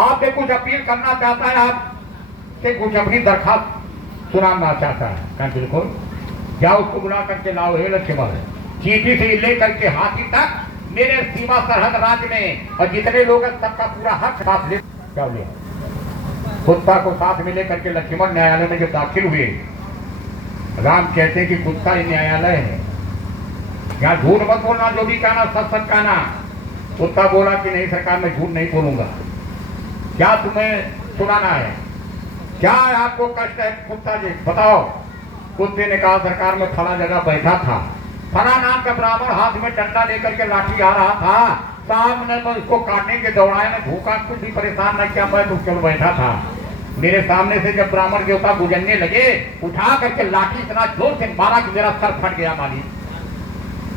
आपसे कुछ अपील करना चाहता है, आपसे कुछ अपनी दरखास्त सुनाना चाहता है। कहें बिल्कुल, क्या उसको बुला करके लाओ। हे लक्ष्मण, चीटी से लेकर के हाथी तक मेरे सीमा सरहद राज्य में और जितने लोग हैं सबका पूरा हक साथ ले। क्या ले कुत्ता को साथ में लेकर के लक्ष्मण न्यायालय में जब दाखिल हुए, राम कहते कि कुत्ता ही न्यायालय है, यहाँ झूठ मत बोलना, जो भी कहना सच सच कहना। कुत्ता बोला कि नहीं सरकार, मैं झूठ नहीं बोलूंगा। क्या तुम्हें सुनाना है, क्या है आपको कष्ट है? कुत्ता जी बताओ। कुत्ते ने कहा सरकार मैं फला जगह बैठा था, फला नाम का ब्राह्मण हाथ में डंडा लेकर के लाठी आ रहा था, सामने मैं उसको काटने के दौड़ाया, मैं भूखा कुछ भी परेशान न किया, मैं तो चल बैठा था। मेरे सामने से जब ब्राह्मण देवता गुजरने लगे, उठा करके लाठी इतना जोर से मारा कि मेरा सर फट गया। मालिक,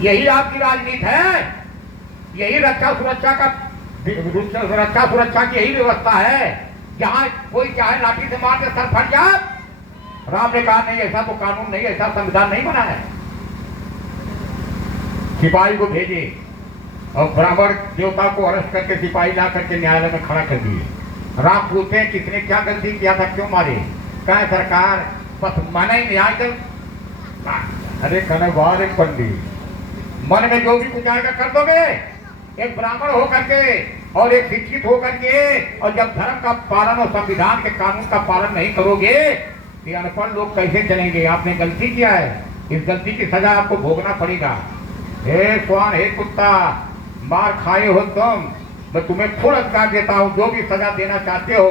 यही आपकी राजनीति है, यही रक्षा सुरक्षा की यही व्यवस्था है, जहाँ कोई चाहे लाठी से मार के सर फट जाए। राम ने कहा नहीं, ऐसा तो कानून नहीं, ऐसा संविधान नहीं बना है। सिपाही को भेजे और ब्राह्मण देवता को अरेस्ट करके सिपाही ला करके न्यायालय में खड़ा कर दिए। राम पूछते हैं किसने क्या गलती किया था, क्यों मारे? कहे सरकार बस माना ही न्याय कर। अरे कहने वाले पंडित, मन में जो भी कुछ आएगा कर दोगे? एक ब्राह्मण होकर के और एक शिक्षित होकर के, और जब धर्म का पालन और संविधान के कानून का पालन नहीं करोगे तो अनपढ़ लोग कैसे चलेंगे? आपने गलती किया है, इस गलती की सजा आपको भोगना पड़ेगा। हे स्वान, हे कुत्ता, मार खाए हो तुम, मैं तुम्हें फुल अधिकार देता हूँ, जो भी सजा देना चाहते हो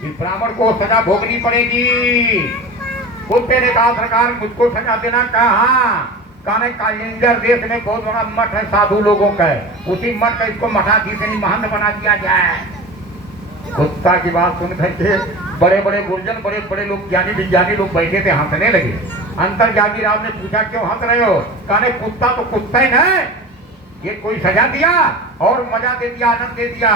इस ब्राह्मण को सजा भोगनी पड़ेगी। कुत्ते ने कहा सरकार मुझको सजा देना। कहा कालिंगर देश में बहुत बड़ा मठ है साधु लोगों का, उसी मठ का इसको मठाधीश महंत बना दिया जाए। कुत्ता की बात सुन करके बड़े बड़े गुरजन, बड़े बड़े लोग, ज्ञानी विज्ञानी लोग बैठे थे, हंसने लगे। अंतर्जामी राव ने पूछा क्यों हंस रहे हो? कहने कुत्ता तो कुत्ता ही ना, ये कोई सजा दिया और मजा दे दिया, आनंद दे दिया।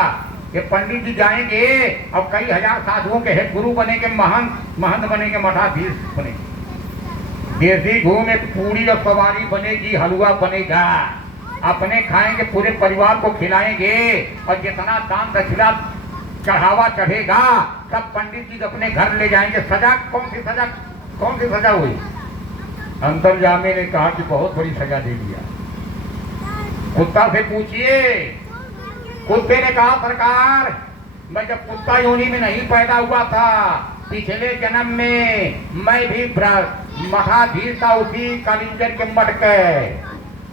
ये पंडित जी जाएंगे और कई हजार साधुओं के हेड गुरु बनेंगे, महंत बनेंगे, मठाधीश बनेंगे, देसी घू में पूरी और सवारी बनेगी, हलवा बनेगा, अपने खाएंगे, पूरे परिवार को खिलाएंगे, और जितना दान दक्षिणा चढ़ावा चढ़ेगा सब पंडित जी अपने घर ले जाएंगे। सजा कौन सी सजा, कौन सी सजा हुई? अंतर्जामी ने कहा कि बहुत बड़ी सजा दे दिया। कुत्ता से पूछिए। कुत्ते ने कहा सरकार मैं जब कुत्ता योनि में नहीं पैदा हुआ था, पिछले जन्म में मैं भी मठाधीश था, उसी कालिंगर के मठ के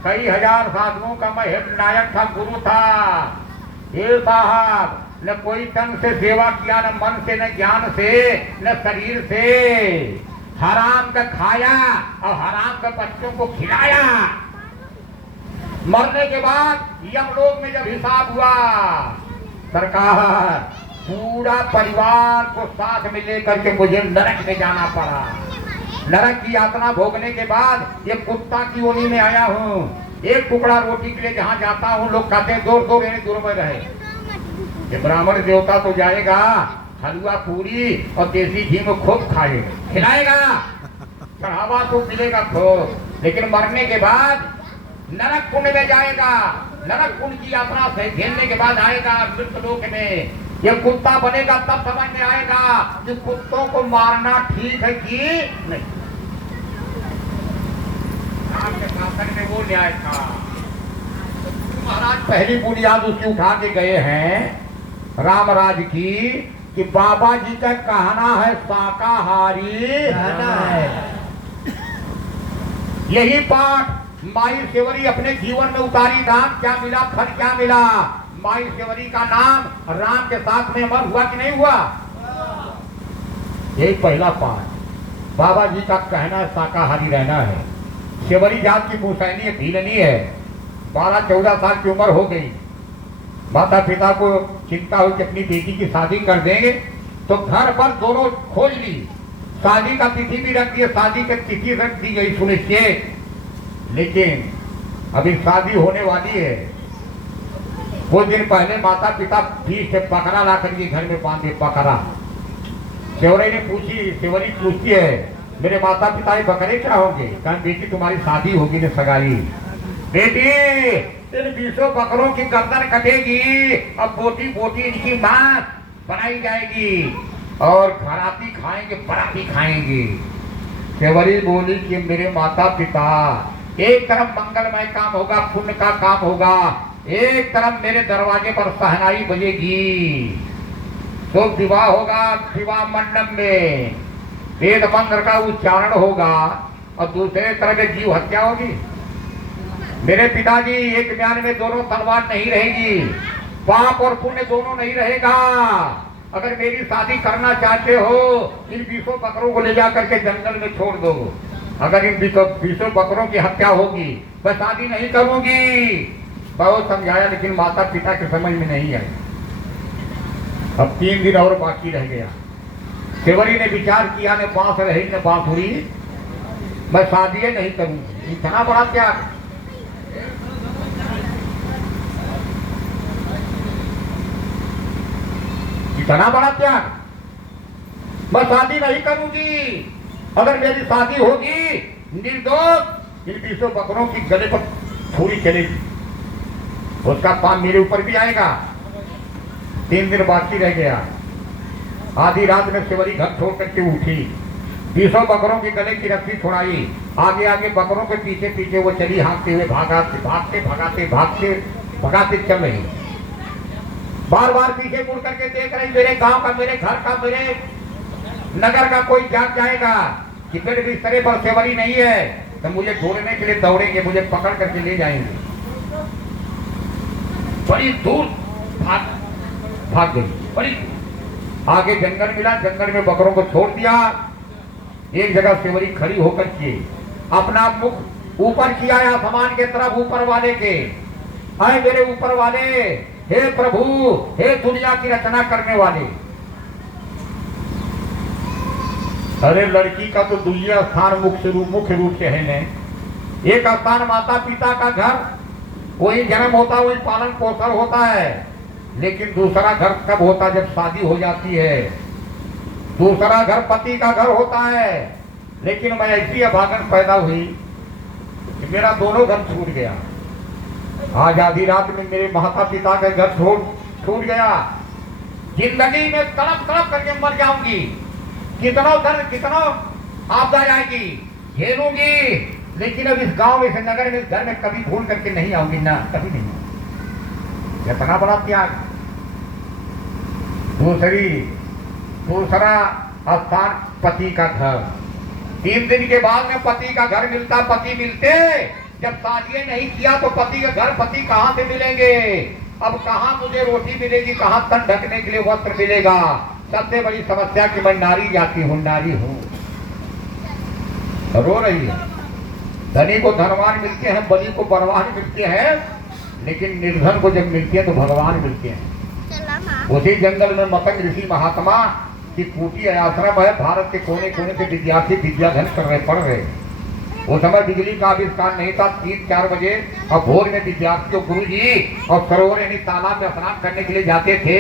कई हजार साधुओं का मैं हेड नायक था, गुरु था। ये साहब न कोई तन से सेवा किया, न मन से, न ज्ञान से, न शरीर से, हराम का खाया और हराम का बच्चों को खिलाया। मरने के बाद यमलोक में जब हिसाब हुआ, सरकार पूरा परिवार को साथ में लेकर के मुझे नरक में जाना पड़ा। नरक की यातना भोगने के बाद ये कुत्ता की योनि में आया हूँ। एक टुकड़ा रोटी के लिए जहाँ जाता हूँ लोग कहते हैं दूर दूर दूर में रहे। ये ब्राह्मण देवता तो जाएगा, हलवा पूरी और देसी घी में खूब खाएगा, खिलाएगा, चढ़ावा तो मिलेगा खूब, लेकिन मरने के बाद नरक कुंड में जाएगा। नरक कुंड की यात्रा से झेलने के बाद आएगा मृत्यलोक में। ये कुत्ता बनेगा तब समझ में आएगा कि कुत्तों को मारना ठीक है कि नहीं। आपके शासन में वो न्याय था। महाराज पहली बुनियाद उसकी उठा के गए हैं रामराज की कि बाबा जी का कहना है शाकाहारी रहना है। यही पाठ माई सेवरी अपने जीवन में उतारी। राम क्या मिला, फल क्या मिला? माई सेवरी का नाम राम के साथ में अमर हुआ कि नहीं हुआ? यही पहला पाठ। बाबा जी का कहना शाकाहारी रहना है। सेवरी जात की पुश्तैनी है, भीलनी है, 12-14 साल की उम्र हो गई। माता पिता को चिंता हुई कि अपनी बेटी की शादी कर देंगे, तो घर पर दोनों खोज ली, शादी का तिथि भी रख दिए, शादी की तिथि रख दी गई सुनिश्चित। लेकिन अभी शादी होने वाली है। कुछ दिन पहले माता पिता बीच से बकरा ला करके घर में बांधे, बकरा। सेवरी ने पूछी, सेवरी पूछती है मेरे माता पिता ये बकरे क्या होंगे? कहा बेटी तुम्हारी शादी होगी न सगाई। बेटी इन 20 बकरों की गर्दन कटेगी और बोटी बोटी इनकी मां बनाई जाएगी और खराती खाएंगे, बराती खाएंगे। केवली बोली कि मेरे माता पिता, एक तरफ मंगलमय काम होगा, पुण्य का काम होगा, एक तरफ मेरे दरवाजे पर सहनाई बजेगी, तो विवाह होगा, विवाह मंडप में वेद मंत्र का उच्चारण होगा और दूसरे तरफ जीव हत्या होगी। मेरे पिताजी, एक म्यान में दोनों तलवार नहीं रहेगी, पाप और पुण्य दोनों नहीं रहेगा। अगर मेरी शादी करना चाहते हो, इन 20 बकरों को ले जा करके जंगल में छोड़ दो। अगर इन 20 बकरों की हत्या होगी, मैं शादी नहीं करूंगी। बहुत समझाया लेकिन माता पिता के समझ में नहीं आई। अब 3 दिन और बाकी रह गया। केवली ने विचार किया, न बांस रही न बांसुरी, मैं शादी नहीं करूंगी। इतना बड़ा त्याग, इतना बड़ा त्याग, मैं शादी नहीं करूंगी। अगर मेरी शादी होगी, निर्दोष इन 20 बकरों की गले पर छुरी चलेगी, उसका पाप मेरे ऊपर भी आएगा। 3 दिन बाकी रह गया। आधी रात में शिवरी घर छोड़ करके उठी, 20 बकरों के गले की रस्सी छुड़ाई, आगे आगे बकरों के पीछे पीछे वो चली, हाँकते हुए भागते भागते भागते भागते भगाते चल रही। बार बार पीछे मुड़ करके देख रही, मेरे गांव का, मेरे घर का, मेरे नगर का कोई जाग जाएगा कि मेरे बिस्तरे पर सेवरी नहीं है, तो मुझे ढूंढने के लिए दौड़ेंगे, मुझे पकड़ करके ले जाएंगे। बड़ी दूर भाग गई, बड़ी आगे जंगल मिला, जंगल में बकरों को छोड़ दिया। एक जगह सेवरी खड़ी होकर के अपना मुख ऊपर किया, आसमान के तरफ, ऊपर वाले के, आए मेरे ऊपर वाले, हे प्रभु, हे दुनिया की रचना करने वाले। अरे लड़की का तो दूसरा स्थान मुख्य रूप से है न। एक स्थान माता पिता का घर, वही जन्म होता है, वही पालन पोषण होता है। लेकिन दूसरा घर कब होता है? जब शादी हो जाती है। दूसरा घर पति का घर होता है। लेकिन मैं ऐसी अभागन पैदा हुई कि मेरा दोनों घर छूट गया। आज आधी रात में मेरे माता पिता का घर छूट गया। जिंदगी में तड़प तड़प करके मर जाऊंगी, कितना दर्द, कितना आपदा आएगी, झेलूंगी, लेकिन अब इस गांव में, इस नगर में, इस घर में कभी भूल करके नहीं आऊंगी ना, कभी नहीं। इतना बड़ा त्याग। दूसरा स्थान पति का घर। 3 दिन के बाद में पति का घर मिलता, पति मिलते। जब शादी नहीं किया तो पति का घर, पति कहाँ से मिलेंगे? अब कहाँ मुझे रोटी मिलेगी, कहाँ तन ढकने के लिए वस्त्र मिलेगा? सबसे बड़ी समस्या कि मैं नारी जाती हूँ, नारी हूँ। रो रही है। धनी को धनवान मिलते हैं, बली को बलवान मिलते हैं, लेकिन निर्धन को जब मिलते हैं तो भगवान मिलते हैं। उसी जंगल में मतंग ऋषि महात्मा की कुटी आश्रम है। भारत के कोने कोने से विद्यार्थी विद्याधन कर रहे, पढ़ रहे। उस समय बिजली का आविष्कार नहीं था। 3-4 बजे और भोर में विद्यार्थियों, गुरु जी और सरोवर यानी तालाब में स्नान करने के लिए जाते थे,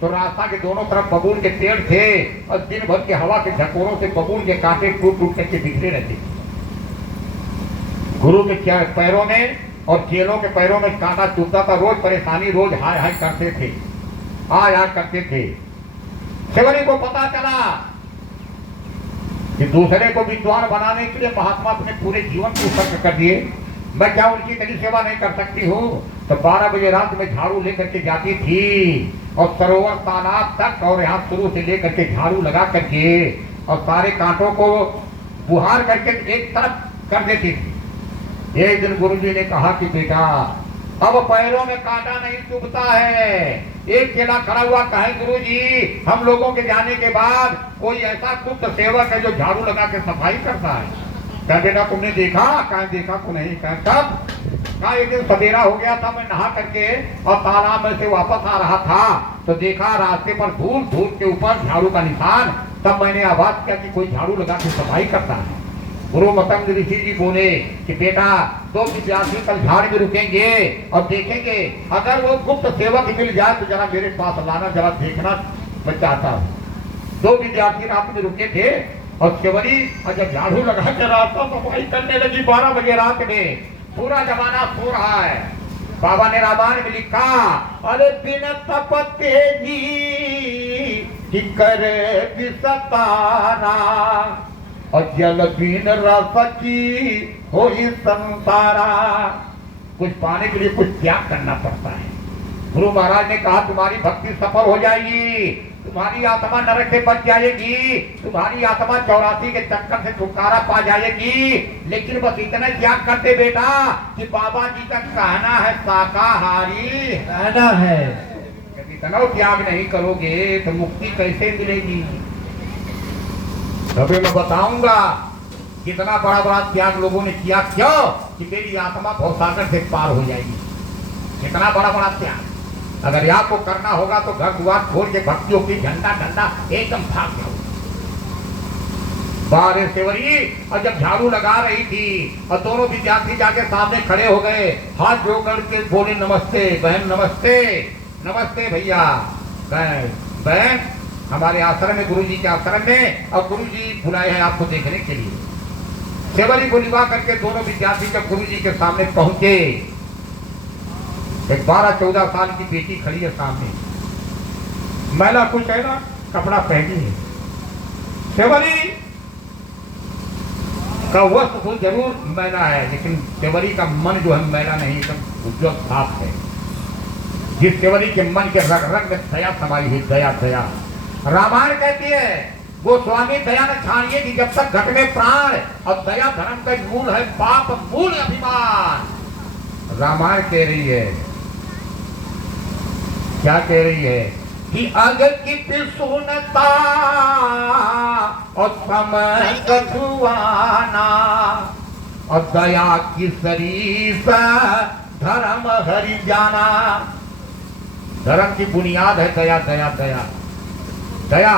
तो रास्ता के दोनों तरफ बबूल के पेड़ थे और दिन भर की हवा के झकोरों से बबूल के कांटे टूट टूट करके बिखरे रहते थे। गुरु के पैरों में और चेलों के पैरों में कांटा चुभता था। रोज परेशानी, रोज हाय हाय करते थे, हाय हाय करते थे। शिवरी को पता चला कि दूसरे को विद्वान बनाने के लिए महात्मा अपने पूरे जीवन को उत्सर्ग कर दिए। मैं क्या उनकी इतनी सेवा नहीं कर सकती हूँ? तो 12 बजे रात में झाड़ू लेकर के जाती थी और सरोवर तालाब तक, और यहाँ शुरू से लेकर के झाड़ू लगा करके और सारे कांटों को बुहार करके एक तरफ कर देती थी। एक दिन गुरुजी ने कहा कि बेटा, अब पैरों में कांटा नहीं चुभता है। एक चेला खड़ा हुआ, कहे गुरुजी, हम लोगों के जाने के बाद कोई ऐसा गुप्त सेवक है जो झाड़ू लगा के सफाई करता है। क्या बेटा तुमने देखा? कहा देखा तो नहीं। कब? कहा एक दिन सवेरा हो गया था, मैं नहा करके और तालाब में से वापस आ रहा था तो देखा रास्ते पर धूल धूल के ऊपर झाड़ू का निशान। तब मैंने आवाज किया कि कोई झाड़ू लगा के सफाई करता है। गुरु मतंग ऋषि जी बोले कि बेटा, 2 विद्यार्थी कल झाड़ में रुकेंगे और देखेंगे, अगर वो गुप्त सेवक मिल जाए तो जरा मेरे पास लाना, जरा देखना मैं चाहता हूँ। 2 विद्यार्थी रात में रुके थे और शिवरी जब झाड़ू लगा के रास्ता सफाई करने लगी 12 बजे रात में, पूरा जमाना सो रहा है। बाबा ने रामायण में लिखा, अरे बिन तप तेजी कि करे विस्तारा और जल बिन रस की हो संतारा। कुछ पाने के लिए कुछ त्याग करना पड़ता है। गुरु महाराज ने कहा तुम्हारी भक्ति सफल हो जाएगी, तुम्हारी आत्मा नरक से बच जाएगी, तुम्हारी आत्मा 84 के चक्कर से छुटकारा पा जाएगी। लेकिन बस इतना त्याग करते बेटा कि बाबा जी का कहना है शाकाहारी रहना है। यदि इतना त्याग नहीं करोगे तो मुक्ति कैसे मिलेगी? अभी मैं बताऊंगा कितना बड़ा बड़ा त्याग लोगों ने किया, क्यों? कि मेरी आत्मा भवसागर से पार हो जाएगी। कितना बड़ा बड़ा त्याग। अगर आपको करना होगा तो घर द्वार छोड़ के भक्तियों की झंडा डंडा एकदम भाग जाओ। बारे सेवरी और जब झाड़ू लगा रही थी और दोनों विद्यार्थी जाके सामने खड़े हो गए, हाथ जोड़ करके बोले नमस्ते बहन, नमस्ते नमस्ते भैया। बहन हमारे आश्रम में, गुरु जी के आश्रम में, और गुरु जी बुलाए हैं आपको देखने के लिए। सेवरी को निभा करके दोनों विद्यार्थी जब गुरु जी के सामने पहुंचे, एक 12-14 साल की बेटी खड़ी है सामने, मैला कुछ है ना, कपड़ा पहनी है। सेवरी का वस्त्र तो जरूर मैला है, लेकिन सेवरी का मन जो है मैला नहीं, एकदम उज्जवल साफ है। जिस सेवरी के मन के रग रग में दया समाई हुई, दया दया। रामायण कहती है गोस्वामी दया न छानिए कि जब तक घट में प्राण, और दया धर्म का मूल है, पाप मूल अभिमान। रामायण कह रही है, क्या कह रही है कि अग की पिसुनता और समय कछुआना और दया की सरीस धर्म हरि जाना। धर्म की बुनियाद है दया दया दया दया।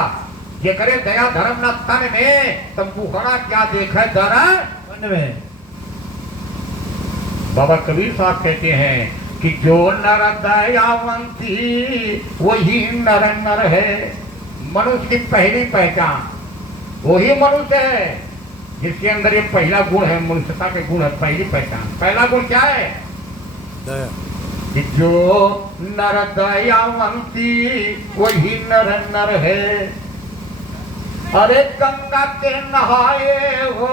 ये करे दया धर्म न तन में, तब बुखड़ा क्या देखे धर्म में। बाबा कबीर साहब कहते हैं कि जो नर दयावंती वही नर नर है। मनुष्य की पहली पहचान वही मनुष्य है जिसके अंदर ये पहला गुण है, मनुष्यता के गुण है, पहली पहचान। पहला गुण क्या है? दया। कि जो नर दयावंती वही नर नर है। अरे गंगा के नहाए हो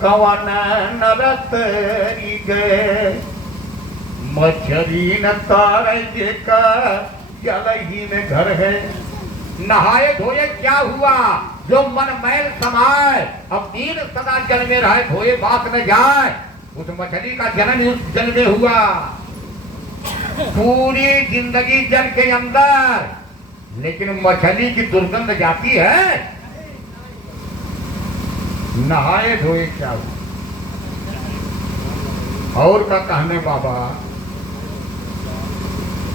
कवन नर तरी गए, मछली न तारे का जल ही में घर है। नहाए धोए क्या हुआ? जो मन मैल समाए, अब दीन सदा जल में रहे, धोए बात न जाए। उस मछली का जन्म उस जल में हुआ। पूरी जिंदगी जल के अंदर, लेकिन मछली की दुर्गंध जाती है। नहाए धोए क्या हुआ? और का कहने बाबा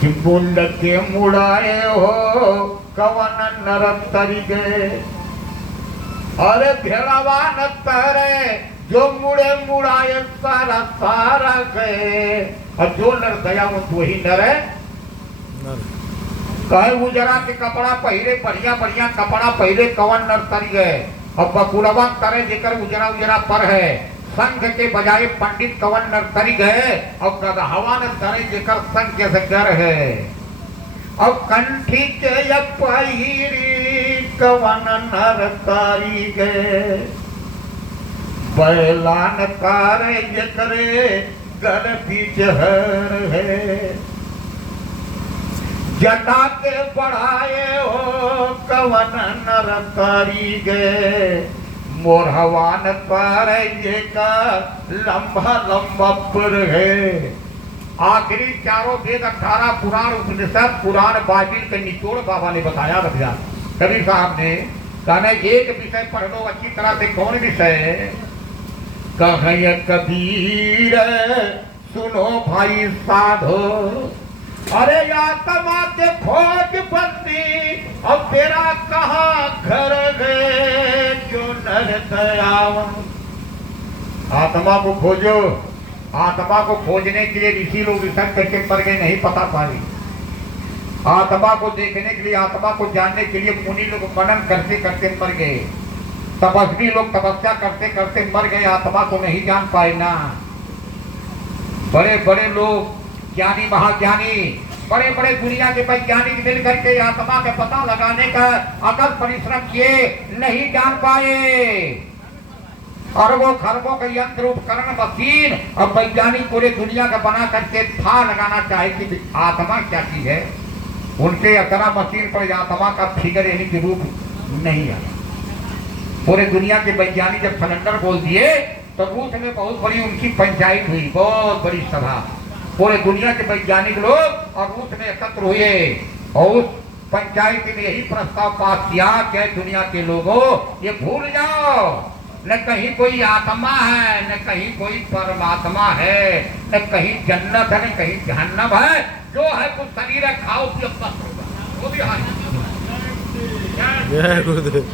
कि बुंड के मुड़ाए हो कवन नर तरी गए। अरे भेड़ावा न तरे जो मुड़े मुड़ाए सारा सारा गए। और जो नर दयावंत वही नर है। कहे उजरा के कपड़ा पहरे, बढ़िया बढ़िया कपड़ा पहरे कवन नर तरी गए। और बकुड़वा तरे जेकर उजरा उजरा पर है, संघ के बजाय पंडित कवन नर तरी गए। और गदहवा न तरे जेकर संघ के सगर है। और कंठी के पहिरी कवन नर तारी गए। बैलान तारे जेकरे गल बीच हर है। जटा के बढ़ाए हो कवन नर तारी गए। मोरहवान तारे का लंबा लंबा पर है। आखिरी चारों वेद 18 पुराण उपनिषद पुराण बाइबिल के निचोड़ बाबा ने बताया। भैया कबीर साहब ने कहा एक विषय पढ़ लो अच्छी तरह से। कौन विषय? कहे कबीर सुनो भाई साधो। अरे आत्मा के खोज बंदी, अब तेरा कहाँ घर गए जो नर दयावंत। आत्मा को खोजो। आत्मा को खोजने के लिए ऋषि लोग रिसर्च करके मर गए, नहीं पता पाई। आत्मा को देखने के लिए, आत्मा को जानने के लिए मुनि लोग मनन करते करते मर गए। तपस्वी लोग तपस्या करते करते मर गए, आत्मा को नहीं जान पाए ना। बड़े बड़े लोग ज्ञानी महाज्ञानी बड़े बड़े दुनिया के वैज्ञानिक मिल करके आत्मा का पता लगाने का अकल परिश्रम किए, नहीं जान पाए। अरबों खरबों का यंत्र उपकरण मशीन और वैज्ञानिक पूरे दुनिया का बना करके था लगाना चाहे कि आत्मा क्या चीज है। उनके अतरा मशीन पर आत्मा का फिगर यानी कि रूप नहीं आया। पूरे दुनिया के वैज्ञानिक जब सिलेंडर बोल दिए तो रूस में बहुत बड़ी उनकी पंचायत हुई, बहुत बड़ी सभा। पूरे दुनिया के वैज्ञानिक लोग और रूस में एकत्र हुए और उस पंचायत में यही प्रस्ताव पास किया कि दुनिया के लोगों ये भूल जाओ, न कहीं कोई आत्मा है, न कहीं कोई परमात्मा है, न कहीं जन्नत है, न कहीं जहन्नम है। जो है कुछ शरीर है, खाओ पियो बस होगा, वो भी है। जय गुरुदेव।